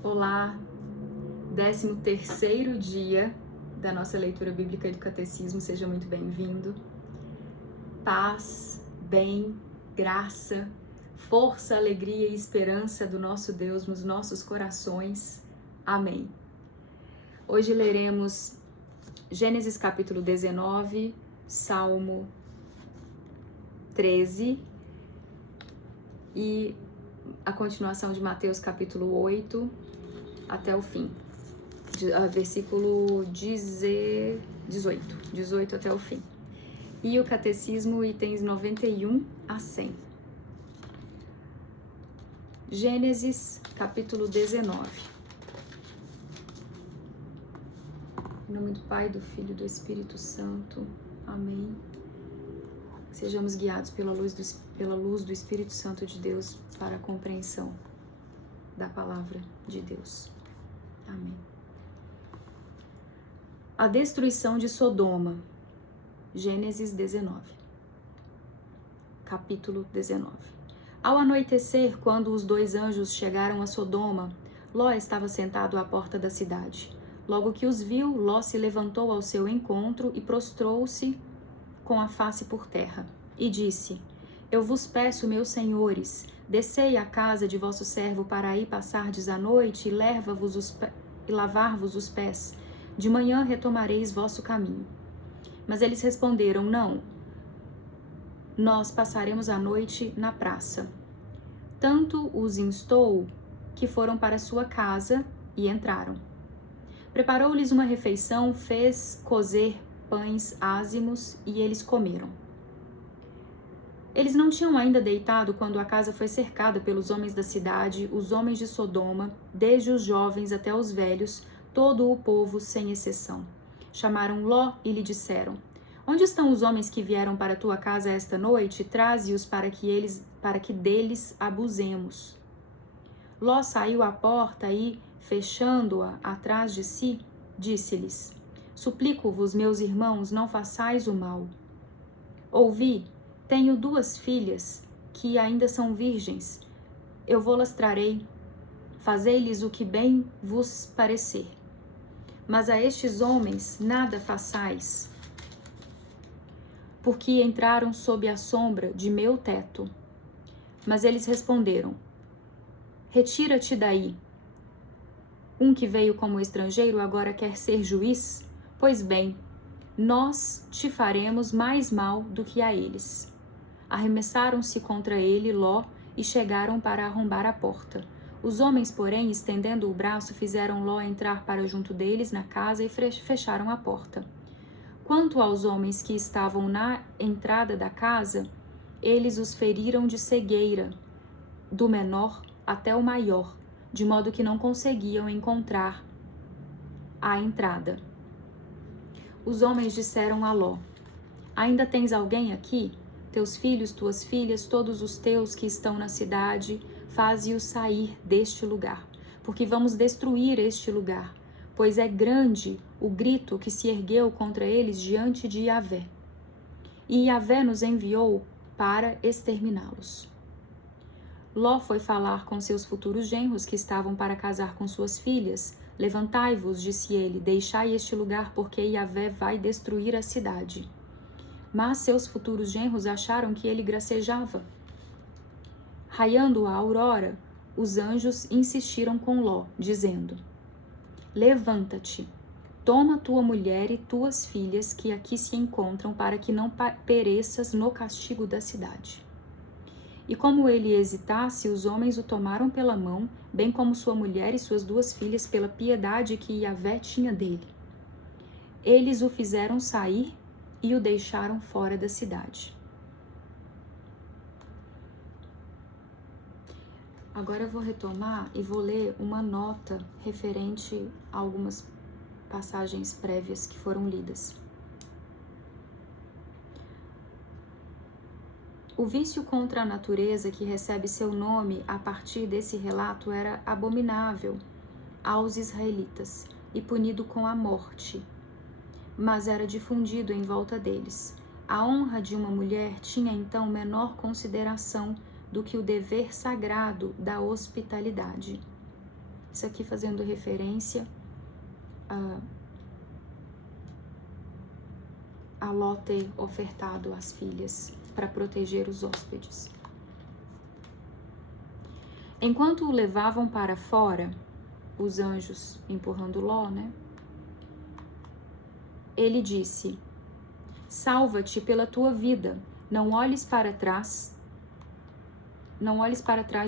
Olá, 13º dia da nossa leitura bíblica do Catecismo, seja muito bem-vindo. Paz, bem, graça, força, alegria e esperança do nosso Deus nos nossos corações. Amém. Hoje leremos Gênesis capítulo 19, Salmo 13 e a continuação de Mateus capítulo 8 até o fim, versículo 18 até o fim. E o Catecismo, itens 91 a 100. Gênesis capítulo 19. Em nome do Pai, do Filho e do Espírito Santo. Amém. Sejamos guiados pela luz do Espírito Santo de Deus para a compreensão da palavra de Deus. Amém. A destruição de Sodoma. Gênesis 19. Capítulo 19. Ao anoitecer, quando os dois anjos chegaram a Sodoma, Ló estava sentado à porta da cidade. Logo que os viu, Ló se levantou ao seu encontro e prostrou-se com a face por terra, e disse: Eu vos peço, meus senhores, descei à casa de vosso servo para aí passardes a noite e lavar-vos os pés. De manhã retomareis vosso caminho. Mas eles responderam: Não, nós passaremos a noite na praça. Tanto os instou que foram para sua casa e entraram. Preparou-lhes uma refeição, fez cozer pães ázimos e eles comeram. Eles não tinham ainda deitado quando a casa foi cercada pelos homens da cidade, os homens de Sodoma, desde os jovens até os velhos, todo o povo sem exceção. Chamaram Ló e lhe disseram: Onde estão os homens que vieram para tua casa esta noite? Traze-os para que deles abusemos. Ló saiu à porta e, fechando-a atrás de si, disse-lhes: Suplico-vos, meus irmãos, não façais o mal. Ouvi, tenho 2 filhas que ainda são virgens. Eu vô-las trarei. Fazei-lhes o que bem vos parecer. Mas a estes homens nada façais, porque entraram sob a sombra de meu teto. Mas eles responderam: Retira-te daí. Um que veio como estrangeiro agora quer ser juiz? Pois bem, nós te faremos mais mal do que a eles. Arremessaram-se contra ele, Ló, e chegaram para arrombar a porta. Os homens, porém, estendendo o braço, fizeram Ló entrar para junto deles na casa e fecharam a porta. Quanto aos homens que estavam na entrada da casa, eles os feriram de cegueira, do menor até o maior, de modo que não conseguiam encontrar a entrada. Os homens disseram a Ló: Ainda tens alguém aqui? Teus filhos, tuas filhas, todos os teus que estão na cidade, faze-os sair deste lugar, porque vamos destruir este lugar, pois é grande o grito que se ergueu contra eles diante de Yahvé. E Yahvé nos enviou para exterminá-los. Ló foi falar com seus futuros genros que estavam para casar com suas filhas. Levantai-vos, disse ele, deixai este lugar, porque Yahvé vai destruir a cidade. Mas seus futuros genros acharam que ele gracejava. Raiando a aurora, os anjos insistiram com Ló, dizendo: Levanta-te, toma tua mulher e tuas filhas que aqui se encontram, para que não pereças no castigo da cidade. E como ele hesitasse, os homens o tomaram pela mão, bem como sua mulher e suas 2 filhas, pela piedade que Yahvé tinha dele. Eles o fizeram sair e o deixaram fora da cidade. Agora eu vou retomar e vou ler uma nota referente a algumas passagens prévias que foram lidas. O vício contra a natureza que recebe seu nome a partir desse relato era abominável aos israelitas e punido com a morte, mas era difundido em volta deles. A honra de uma mulher tinha então menor consideração do que o dever sagrado da hospitalidade. Isso aqui fazendo referência a Ló ter ofertado as filhas para proteger os hóspedes. Enquanto o levavam para fora, os anjos empurrando Ló, né? Ele disse: salva-te pela tua vida, não olhes para trás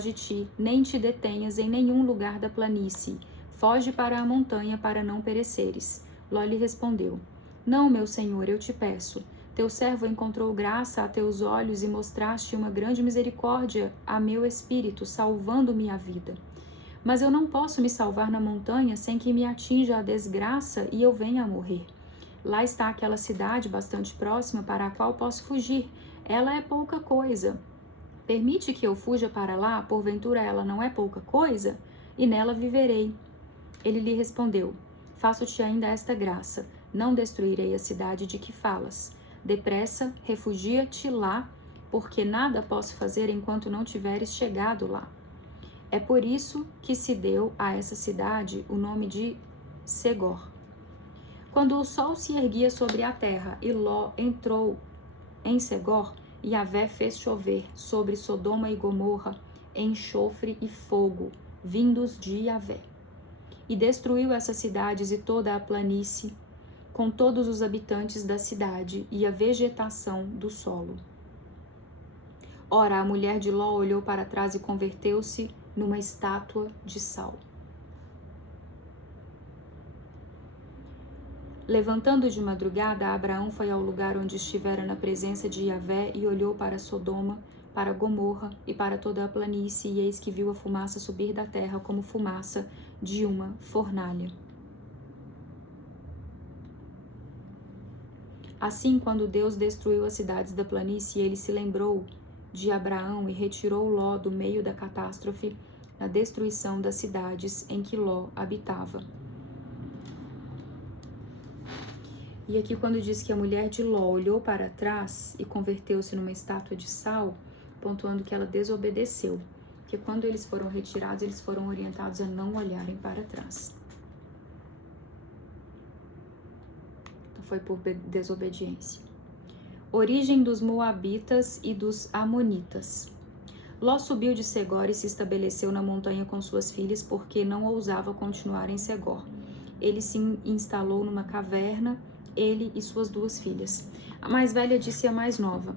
de ti, nem te detenhas em nenhum lugar da planície. Foge para a montanha para não pereceres. Ló lhe respondeu: não, meu senhor, eu te peço. Teu servo encontrou graça a teus olhos e mostraste uma grande misericórdia a meu espírito, salvando-me a vida. Mas eu não posso me salvar na montanha sem que me atinja a desgraça e eu venha a morrer. Lá está aquela cidade bastante próxima para a qual posso fugir. Ela é pouca coisa. Permite que eu fuja para lá, porventura ela não é pouca coisa? E nela viverei. Ele lhe respondeu: faço-te ainda esta graça, não destruirei a cidade de que falas. Depressa, refugia-te lá, porque nada posso fazer enquanto não tiveres chegado lá. É por isso que se deu a essa cidade o nome de Segor. Quando o sol se erguia sobre a terra e Ló entrou em Segor, Yahvé fez chover sobre Sodoma e Gomorra enxofre e fogo, vindos de Yahvé. E destruiu essas cidades e toda a planície, com todos os habitantes da cidade e a vegetação do solo. Ora, a mulher de Ló olhou para trás e converteu-se numa estátua de sal. Levantando de madrugada, Abraão foi ao lugar onde estivera na presença de Yahvé e olhou para Sodoma, para Gomorra e para toda a planície, e eis que viu a fumaça subir da terra como fumaça de uma fornalha. Assim, quando Deus destruiu as cidades da planície, ele se lembrou de Abraão e retirou Ló do meio da catástrofe, na destruição das cidades em que Ló habitava. E aqui quando diz que a mulher de Ló olhou para trás e converteu-se numa estátua de sal, pontuando que ela desobedeceu, porque quando eles foram retirados, eles foram orientados a não olharem para trás. Então foi por desobediência. Origem dos Moabitas e dos Amonitas. Ló subiu de Segor e se estabeleceu na montanha com suas filhas, porque não ousava continuar em Segor. Ele se instalou numa caverna, ele e suas duas filhas. A mais velha disse à mais nova: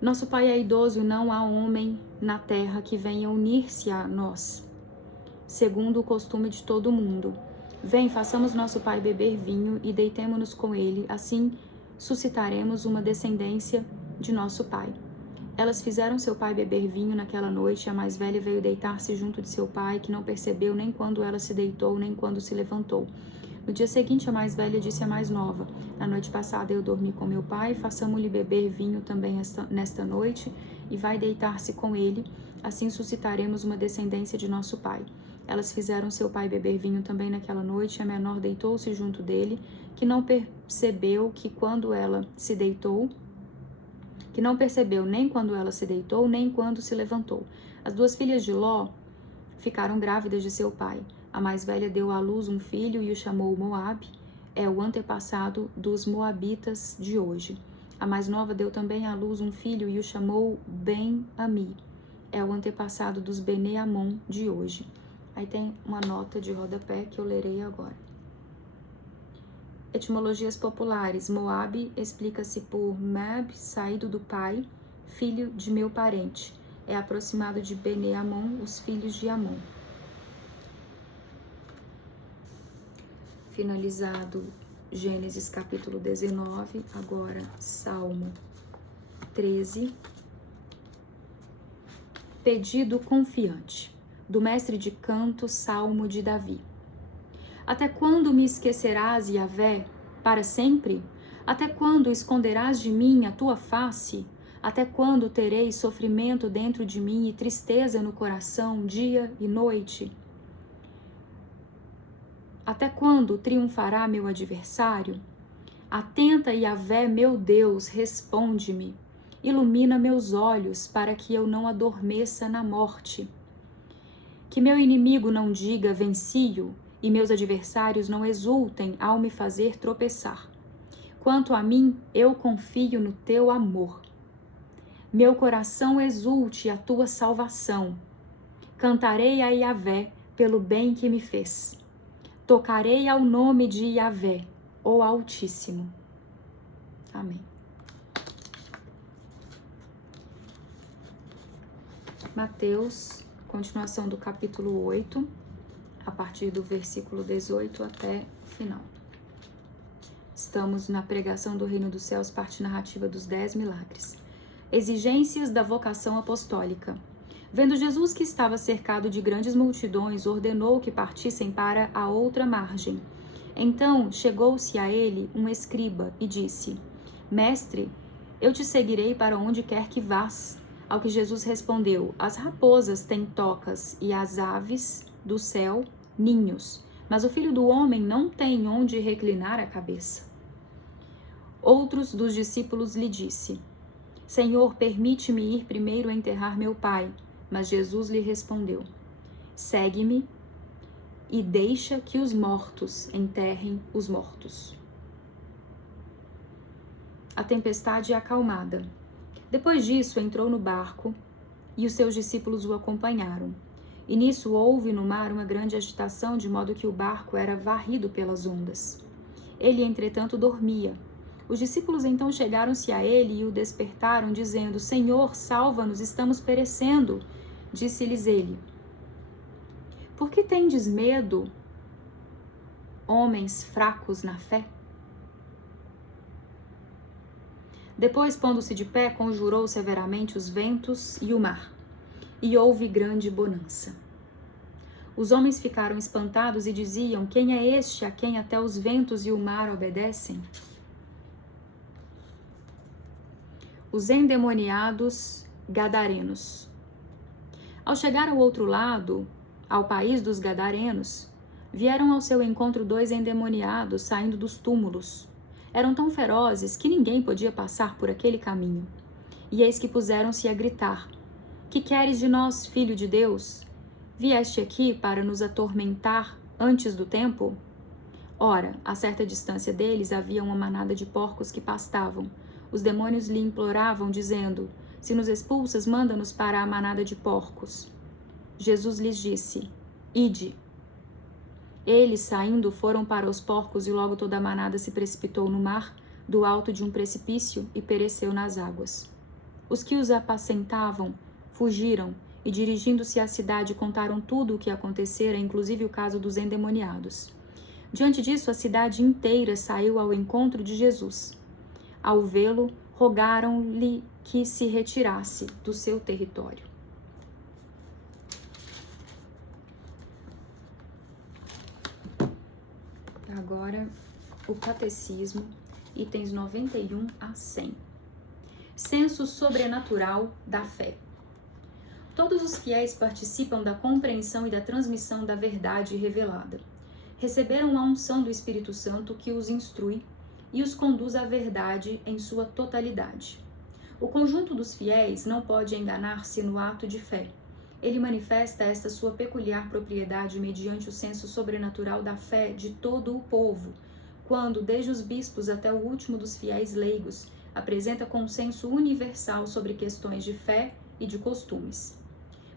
nosso pai é idoso e não há homem na terra que venha unir-se a nós, segundo o costume de todo mundo. Vem, façamos nosso pai beber vinho e deitemo-nos com ele, assim suscitaremos uma descendência de nosso pai. Elas fizeram seu pai beber vinho naquela noite, a mais velha veio deitar-se junto de seu pai, que não percebeu nem quando ela se deitou, nem quando se levantou. No dia seguinte, a mais velha disse à mais nova: na noite passada eu dormi com meu pai, façamos-lhe beber vinho também nesta noite, e vai deitar-se com ele, assim suscitaremos uma descendência de nosso pai. Elas fizeram seu pai beber vinho também naquela noite, a menor deitou-se junto dele, que não percebeu nem quando ela se deitou, nem quando se levantou. As duas filhas de Ló ficaram grávidas de seu pai. A mais velha deu à luz um filho e o chamou Moabe, é o antepassado dos Moabitas de hoje. A mais nova deu também à luz um filho e o chamou Ben-Ami, é o antepassado dos Bene-Amon de hoje. Aí tem uma nota de rodapé que eu lerei agora. Etimologias populares. Moabe explica-se por Mab, saído do pai, filho de meu parente. É aproximado de Bene-Amon, os filhos de Amon. Finalizado Gênesis capítulo 19, agora Salmo 13. Pedido confiante, do mestre de canto, Salmo de Davi. Até quando me esquecerás, Yahvé, para sempre? Até quando esconderás de mim a tua face? Até quando terei sofrimento dentro de mim e tristeza no coração, dia e noite? Até quando triunfará meu adversário? Atenta, Yahvé, meu Deus, responde-me. Ilumina meus olhos para que eu não adormeça na morte. Que meu inimigo não diga venci-o, e meus adversários não exultem ao me fazer tropeçar. Quanto a mim, eu confio no teu amor. Meu coração exulte a tua salvação. Cantarei a Yahvé pelo bem que me fez. Tocarei ao nome de Yahvé, o Altíssimo. Amém. Mateus, continuação do capítulo 8, a partir do versículo 18 até o final. Estamos na pregação do Reino dos Céus, parte narrativa dos 10 milagres. Exigências da vocação apostólica. Vendo Jesus que estava cercado de grandes multidões, ordenou que partissem para a outra margem. Então chegou-se a ele um escriba e disse: Mestre, eu te seguirei para onde quer que vás. Ao que Jesus respondeu: As raposas têm tocas e as aves do céu ninhos, mas o Filho do Homem não tem onde reclinar a cabeça. Outros dos discípulos lhe disse: Senhor, permite-me ir primeiro a enterrar meu pai. Mas Jesus lhe respondeu: Segue-me e deixa que os mortos enterrem os mortos. A tempestade é acalmada. Depois disso, entrou no barco e os seus discípulos o acompanharam. E nisso houve no mar uma grande agitação, de modo que o barco era varrido pelas ondas. Ele, entretanto, dormia. Os discípulos então chegaram-se a ele e o despertaram, dizendo: Senhor, salva-nos, estamos perecendo. Disse-lhes ele: Por que tendes medo, homens fracos na fé? Depois, pondo-se de pé, conjurou severamente os ventos e o mar, e houve grande bonança. Os homens ficaram espantados e diziam: Quem é este a quem até os ventos e o mar obedecem? Os endemoniados gadarenos. Ao chegar ao outro lado, ao país dos gadarenos, vieram ao seu encontro 2 endemoniados saindo dos túmulos. Eram tão ferozes que ninguém podia passar por aquele caminho. E eis que puseram-se a gritar: Que queres de nós, filho de Deus? Vieste aqui para nos atormentar antes do tempo? Ora, a certa distância deles havia uma manada de porcos que pastavam. Os demônios lhe imploravam, dizendo: Se nos expulsas, manda-nos para a manada de porcos. Jesus lhes disse: Ide. Eles, saindo, foram para os porcos, e logo toda a manada se precipitou no mar, do alto de um precipício, e pereceu nas águas. Os que os apacentavam fugiram, e dirigindo-se à cidade, contaram tudo o que acontecera, inclusive o caso dos endemoniados. Diante disso, a cidade inteira saiu ao encontro de Jesus. Ao vê-lo, rogaram-lhe que se retirasse do seu território. Agora, o Catecismo, itens 91 a 100. Senso sobrenatural da fé. Todos os fiéis participam da compreensão e da transmissão da verdade revelada. Receberam a unção do Espírito Santo que os instrui e os conduz à verdade em sua totalidade. O conjunto dos fiéis não pode enganar-se no ato de fé. Ele manifesta esta sua peculiar propriedade mediante o senso sobrenatural da fé de todo o povo, quando, desde os bispos até o último dos fiéis leigos, apresenta consenso universal sobre questões de fé e de costumes.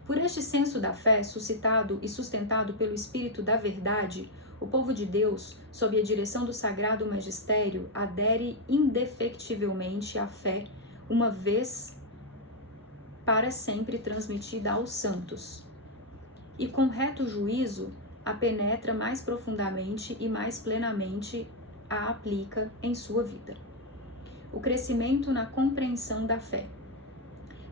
Por este senso da fé, suscitado e sustentado pelo Espírito da verdade, o povo de Deus, sob a direção do Sagrado Magistério, adere indefectivelmente à fé, uma vez para sempre transmitida aos santos, e com reto juízo a penetra mais profundamente e mais plenamente a aplica em sua vida. O crescimento na compreensão da fé.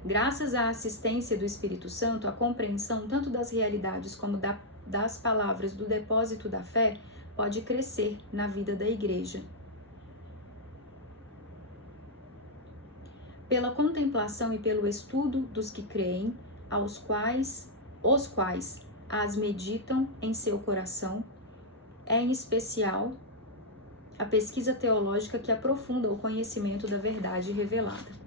Graças à assistência do Espírito Santo, a compreensão tanto das realidades como das palavras do depósito da fé pode crescer na vida da Igreja. Pela contemplação e pelo estudo dos que creem, os quais as meditam em seu coração, em especial a pesquisa teológica que aprofunda o conhecimento da verdade revelada.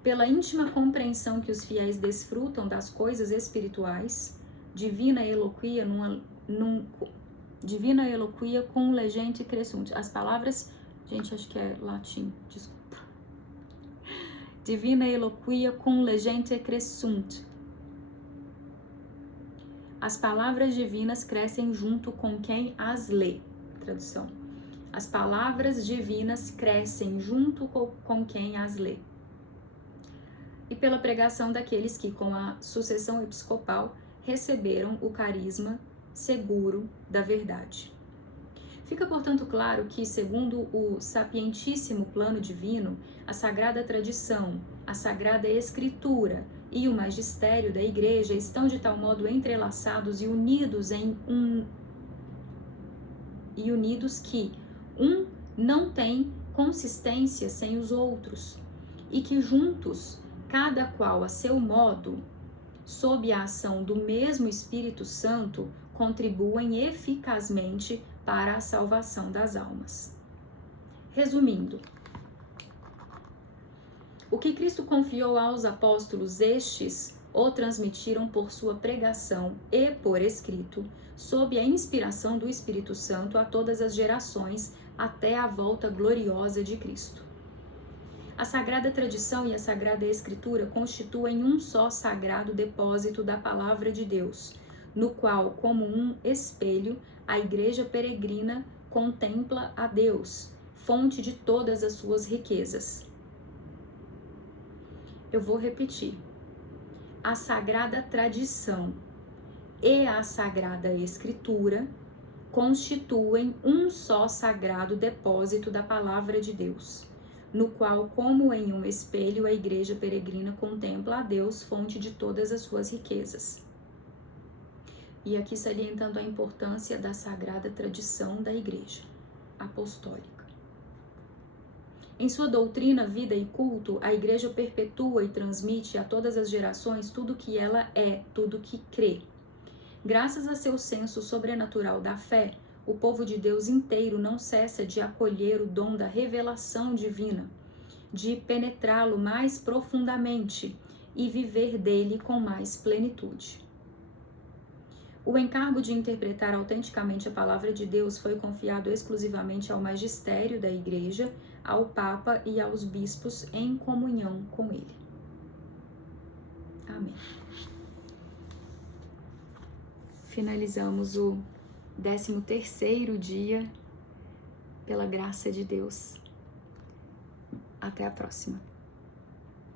Pela íntima compreensão que os fiéis desfrutam das coisas espirituais, divina eloquia divina eloquia cum legente crescunt. As palavras, gente, acho que é latim, desculpa. Divina eloquia cum legente crescunt. As palavras divinas crescem junto com quem as lê. Tradução. As palavras divinas crescem junto com quem as lê. E pela pregação daqueles que, com a sucessão episcopal, receberam o carisma seguro da verdade. Fica, portanto, claro que, segundo o sapientíssimo plano divino, a sagrada tradição, a sagrada escritura e o magistério da Igreja estão de tal modo entrelaçados e unidos que um não tem consistência sem os outros, e que juntos, cada qual a seu modo, sob a ação do mesmo Espírito Santo, contribuem eficazmente para a salvação das almas. Resumindo, o que Cristo confiou aos apóstolos, estes o transmitiram por sua pregação e por escrito, sob a inspiração do Espírito Santo a todas as gerações, até a volta gloriosa de Cristo. A Sagrada Tradição e a Sagrada Escritura constituem um só sagrado depósito da Palavra de Deus, no qual, como um espelho, a Igreja peregrina contempla a Deus, fonte de todas as suas riquezas. Eu vou repetir. A Sagrada Tradição e a Sagrada Escritura constituem um só sagrado depósito da Palavra de Deus, no qual, como em um espelho, a Igreja peregrina contempla a Deus, fonte de todas as suas riquezas. E aqui salientando a importância da sagrada tradição da Igreja apostólica. Em sua doutrina, vida e culto, a Igreja perpetua e transmite a todas as gerações tudo que ela é, tudo que crê. Graças a seu senso sobrenatural da fé, o povo de Deus inteiro não cessa de acolher o dom da revelação divina, de penetrá-lo mais profundamente e viver dele com mais plenitude. O encargo de interpretar autenticamente a palavra de Deus foi confiado exclusivamente ao magistério da Igreja, ao Papa e aos bispos em comunhão com ele. Amém. Finalizamos o 13º dia, pela graça de Deus. Até a próxima.